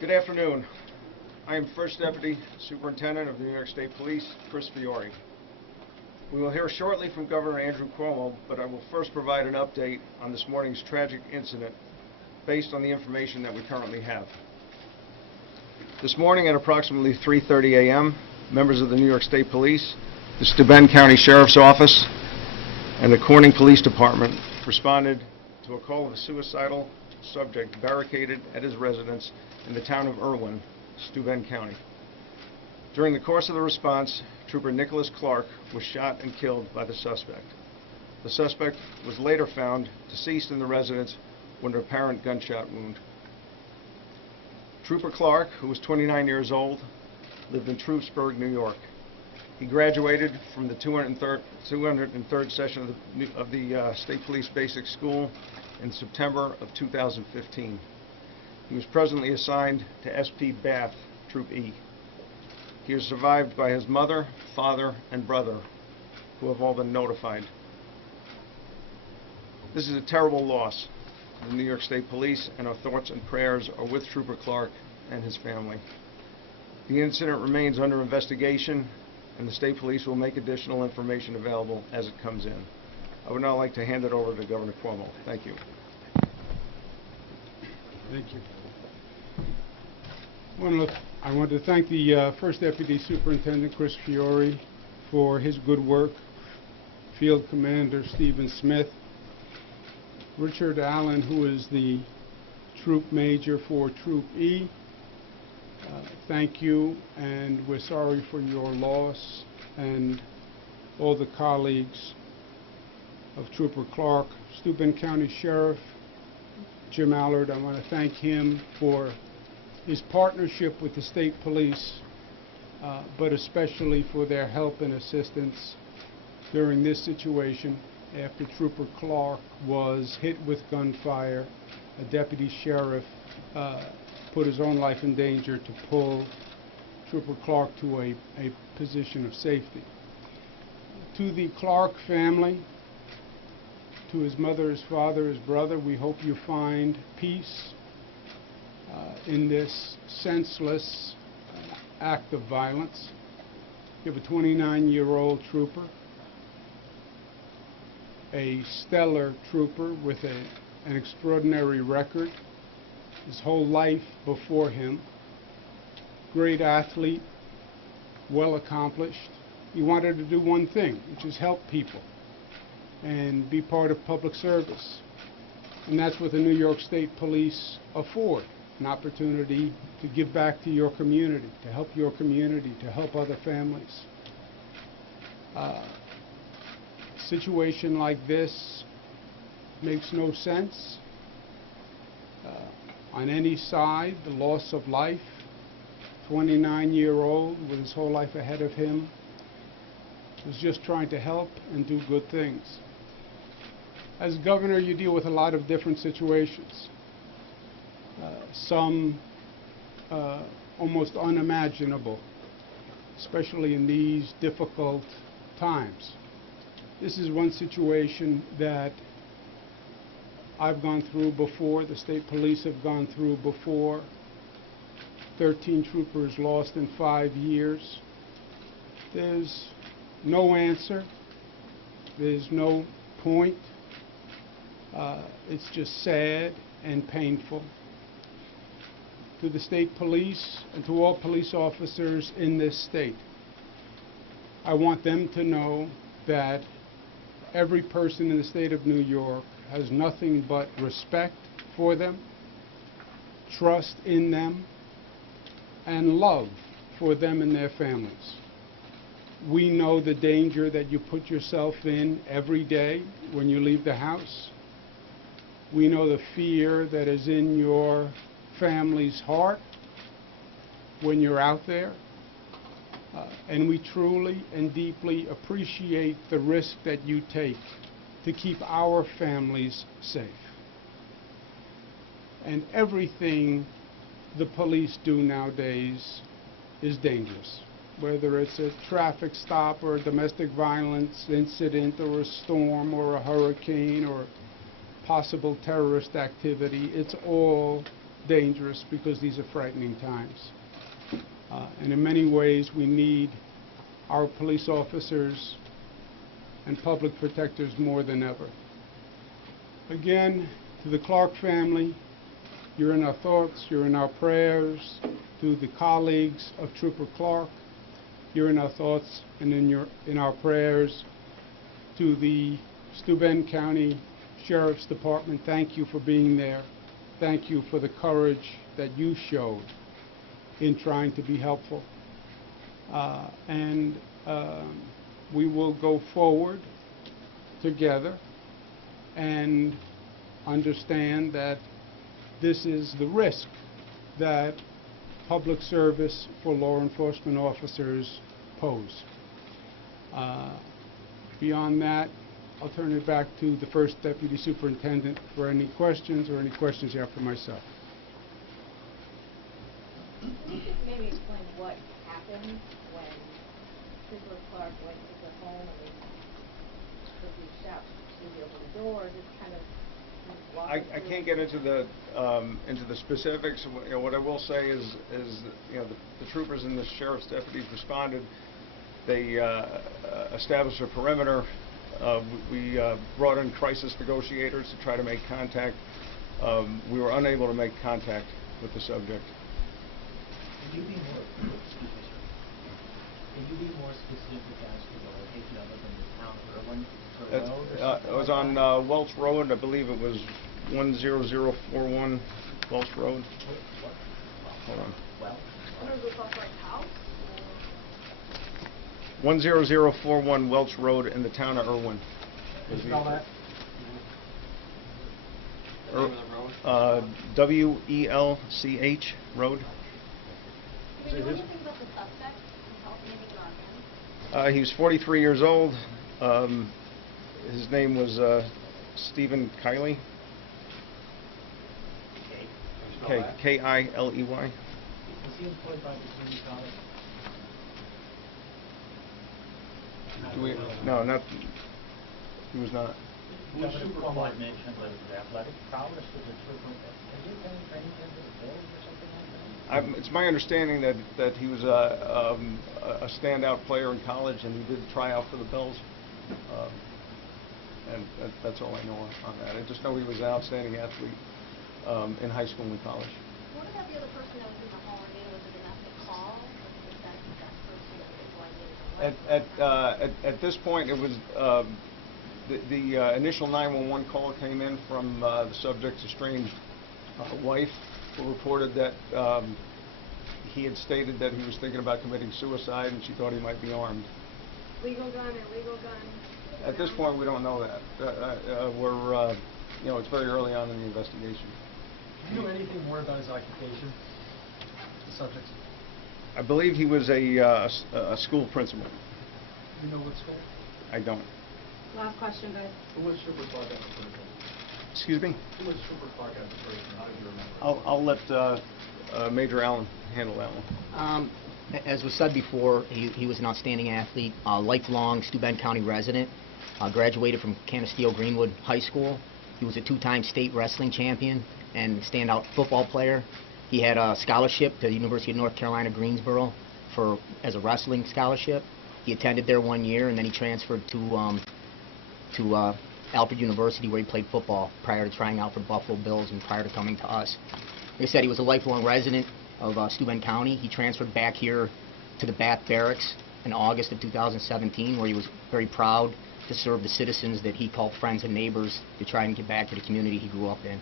Good afternoon. I am First Deputy Superintendent of the New York State Police, Chris Fiore. We will hear shortly from Governor Andrew Cuomo, but I will first provide an update on this morning's tragic incident based on the information that we currently have. This morning at approximately 3:30 a.m., members of the New York State Police, the Steuben County Sheriff's Office, and the Corning Police Department responded to a call of a suicidal subject barricaded at his residence in the town of Irwin, Steuben County. During the course of the response, Trooper Nicholas Clark was shot and killed by the suspect. The suspect was later found deceased in the residence with an apparent gunshot wound. Trooper Clark, who was 29 years old, lived in Troopsburg, New York. He graduated from the 203rd session of the State Police Basic School in September of 2015. He was presently assigned to SP Bath, Troop E. He is survived by his mother, father, and brother, who have all been notified. This is a terrible loss to the New York State Police, and our thoughts and prayers are with Trooper Clark and his family. The incident remains under investigation, and the State Police will make additional information available as it comes in. I would now like to hand it over to Governor Cuomo. Thank you. Thank you. I want to thank the First Deputy Superintendent, Chris Fiore, for his good work, Field Commander Stephen Smith, Richard Allen, who is the Troop Major for Troop E. Thank you, and we're sorry for your loss, and all the colleagues of Trooper Clark. Steuben County Sheriff Jim Allard, I want to thank him for his partnership with the state police, but especially for their help and assistance during this situation after Trooper Clark was hit with gunfire. A deputy sheriff put his own life in danger to pull Trooper Clark to a position of safety. To the Clark family, to his mother, his father, his brother, we hope you find peace in this senseless act of violence. You have a 29-year-old trooper, a stellar trooper with an extraordinary record, his whole life before him, great athlete, well accomplished. He wanted to do one thing, which is help people and be part of public service. And that's what the New York State Police afford, an opportunity to give back to your community, to help your community, to help other families. A situation like this makes no sense on any side. The loss of life, 29-year-old with his whole life ahead of him, was just trying to help and do good things. As governor, you deal with a lot of different situations. Some almost unimaginable, especially in these difficult times. This is one situation that I've gone through before, the state police have gone through before. 13 troopers lost in 5 years. There's no answer. There's no point. It's just sad and painful. To the state police and to all police officers in this state, I want them to know that every person in the state of New York has nothing but respect for them, trust in them, and love for them and their families. We know the danger that you put yourself in every day when you leave the house. We know the fear that is in your family's heart when you're out there. And we truly and deeply appreciate the risk that you take to keep our families safe. And everything the police do nowadays is dangerous, whether it's a traffic stop or a domestic violence incident or a storm or a hurricane or possible terrorist activity. It's all dangerous because these are frightening times. And in many ways, we need our police officers and public protectors more than ever. Again, to the Clark family, you're in our thoughts, you're in our prayers. To the colleagues of Trooper Clark, you're in our thoughts and in our prayers. To the Steuben County Sheriff's Department, thank you for being there. Thank you for the courage that you showed in trying to be helpful. We will go forward together and understand that this is the risk that public service for law enforcement officers pose. Beyond that, I'll turn it back to the First Deputy Superintendent for any questions or any questions you have for myself. Can you just maybe explain what happened when Trooper Clark went to the home and was he shot? Did he open the door? Or just kind of I can't get into the specifics. You know, what I will say is you know, the troopers and the sheriff's deputies responded. They established a perimeter. We brought in crisis negotiators to try to make contact. We were unable to make contact with the subject. Could you be more specific as to the location other than the town of Irwin? It was on Welch Road. I believe it was 10041 Welch Road. What? Hold on. Well, was it off like house? 10041 Welch Road in the town of Irwin. Can you spell that? WELCH Road. Can you know anything about the suspect? Can you help me anything about him? He was 43 years old. His name was Stephen Kiley. Kiley. Was he employed by the community college? No, not. He was not. Governor Cuomo mentioned the athletic prowess of the trooper. Has he done anything to the Bills or something like that? It's my understanding that he was a standout player in college, and he did try out for the Bills. And that's all I know on that. I just know he was an outstanding athlete in high school and college. What about the other person that was in the hall? I mean, was it an ethnic call? Was it that person that was At this point, it was the initial 911 call came in from the subject's estranged wife, who reported that he had stated that he was thinking about committing suicide, and she thought he might be armed. Legal gun, illegal gun? At this point, we don't know that. You know, it's very early on in the investigation. Do you know anything more about his occupation, the subject? I believe he was a school principal. Do you know what school? I don't. Last question, guys. Who was Trooper Clark as a person? Excuse me? Who was Trooper Clark as a person? How do you remember? I'll let Major Allen handle that one. As was said before, he was an outstanding athlete, lifelong Steuben County resident, graduated from Canisteo Greenwood High School. He was a two-time state wrestling champion and standout football player. He had a scholarship to the University of North Carolina, Greensboro as a wrestling scholarship. He attended there 1 year, and then he transferred to Alfred University, where he played football prior to trying out for the Buffalo Bills and prior to coming to us. Like I said, he was a lifelong resident of Steuben County. He transferred back here to the Bath Barracks in August of 2017, where he was very proud to serve the citizens that he called friends and neighbors to try and get back to the community he grew up in.